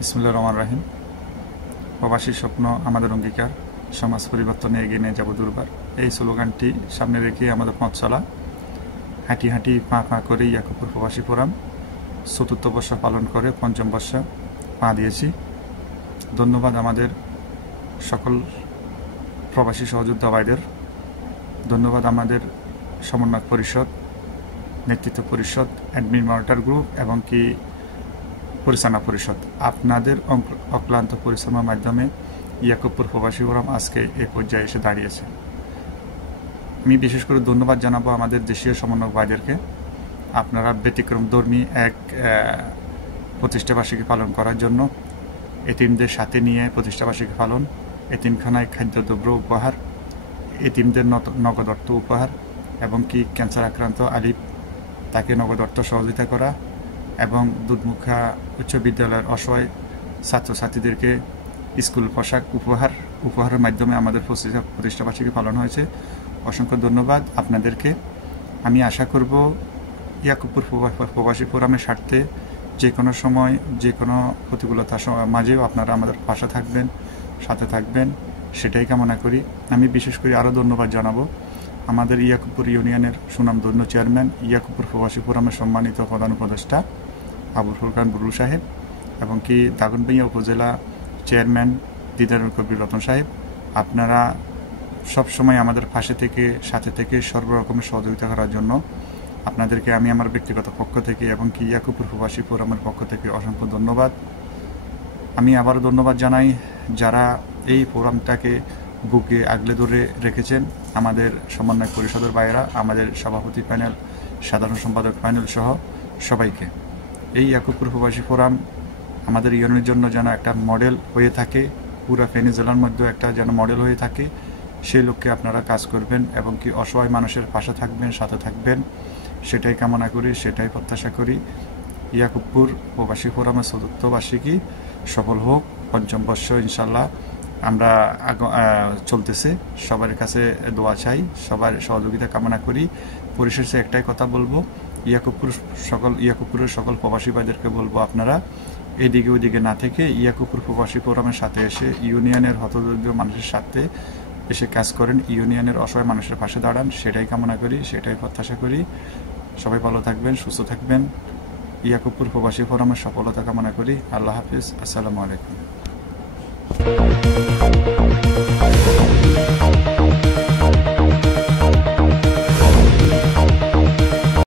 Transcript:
বিসমিল্লাহির রহমানির রহিম। প্রবাসী স্বপ্ন আমাদের অঙ্গীকার, সমাজ পরিবর্তনে এগিয়ে নিয়ে যাব দুর্বার, এই স্লোগানটি সামনে রেখে আমাদের পথ চলা। হাঁটি হাঁটি পা পা করে ইয়াকুবপুর প্রবাসী ফোরাম ৪র্থ বর্ষ পালন করে ৫ম বর্ষ পা দিয়েছি। ধন্যবাদ আমাদের সকল প্রবাসী সহযোদ্ধা ভাইদের, ধন্যবাদ আমাদের সমন্বয় পরিষদ, নেতৃত্ব পরিষদ, অ্যাডমিন মনিটর গ্রুপ এবং কি পরিচালনা পরিষদ। আপনাদের অক্লান্ত পরিশ্রমের মাধ্যমে ইয়াকুবপুর প্রবাসী ফোরাম আজকে এই পর্যায়ে এসে দাঁড়িয়েছে। আমি বিশেষ করে ধন্যবাদ জানাবো আমাদের দেশীয় সমন্বয়ক ভাইদেরকে। আপনারা ব্যতিক্রমধর্মী এক প্রতিষ্ঠাবার্ষিকী পালন করার জন্য এতিমদের সাথে নিয়ে প্রতিষ্ঠাবার্ষিকী পালন, এতিমখানায় খাদ্যদ্রব্য উপহার, এতিমদের নগদ অর্থ উপহার এবং কি ক্যান্সার আক্রান্ত আলিফ তাকে নগদ অর্থ সহযোগিতা করা এবং দুধমুখা উচ্চ বিদ্যালয়ের অসহায় ছাত্রছাত্রীদেরকে স্কুল পোশাক উপহারের মাধ্যমে আমাদের প্রতিষ্ঠাবার্ষিকী পালন হয়েছে। অসংখ্য ধন্যবাদ আপনাদেরকে। আমি আশা করব ইয়াকুবপুর প্রবাসী ফোরামের স্বার্থে যে কোনো সময় যে কোনো প্রতিকূলতার মাঝেও আপনারা আমাদের পাশে থাকবেন, সাথে থাকবেন, সেটাই কামনা করি। আমি বিশেষ করে আরও ধন্যবাদ জানাবো আমাদের ইয়াকুবপুর ইউনিয়নের সুনামধন্য চেয়ারম্যান, ইয়াকুবপুর প্রবাসী ফোরামের সম্মানিত প্রধান উপদেষ্টা আবুল ফুরকান বুলবুল সাহেব এবং কি দাগনভূঞা উপজেলা চেয়ারম্যান দিদারুল কবির রতন সাহেব। আপনারা সবসময় আমাদের পাশে থেকে সাথে থেকে সর্বরকমের সহযোগিতা করার জন্য আপনাদেরকে আমি আমার ব্যক্তিগত পক্ষ থেকে এবং কি ইয়াকুবপুর প্রবাসী ফোরামের পক্ষ থেকে অসংখ্য ধন্যবাদ। আমি আবারও ধন্যবাদ জানাই যারা এই ফোরামটাকে বুকে আগলে ধরে রেখেছেন, আমাদের সমন্বয় পরিষদের বাইরা, আমাদের সভাপতি প্যানেল, সাধারণ সম্পাদক প্যানেল সহ সবাইকে। এই ইয়াকুবপুর প্রবাসী ফোরাম আমাদের ইউনিয়নের জন্য যেন একটা মডেল হয়ে থাকে, পুরো ফেনী জেলার মধ্যে একটা যেন মডেল হয়ে থাকে, সেই লক্ষ্যে আপনারা কাজ করবেন এবং কি অসহায় মানুষের পাশে থাকবেন, সাথে থাকবেন, সেটাই কামনা করি, সেটাই প্রত্যাশা করি। ইয়াকুবপুর প্রবাসী ফোরামের ৪র্থ বার্ষিকী সফল হোক, ৫ম বর্ষ ইনশাল্লাহ আমরা চলতেছে। সবার কাছে দোয়া চাই, সবার সহযোগিতা কামনা করি। পরিশেষে একটাই কথা বলবো, ইয়াকুবপুরের সকল প্রবাসী ভাইদেরকে বলবো আপনারা এদিকে ওইদিকে না থেকে ইয়াকুবপুর প্রবাসী ফোরামের সাথে এসে ইউনিয়নের হতদরিদ্র মানুষের সাথে এসে কাজ করেন, ইউনিয়নের অসহায় মানুষের পাশে দাঁড়ান, সেটাই কামনা করি, সেটাই প্রত্যাশা করি। সবাই ভালো থাকবেন, সুস্থ থাকবেন। ইয়াকুবপুর প্রবাসী ফোরামের সফলতা কামনা করি। আল্লাহ হাফিজ। আসসালামু আলাইকুম।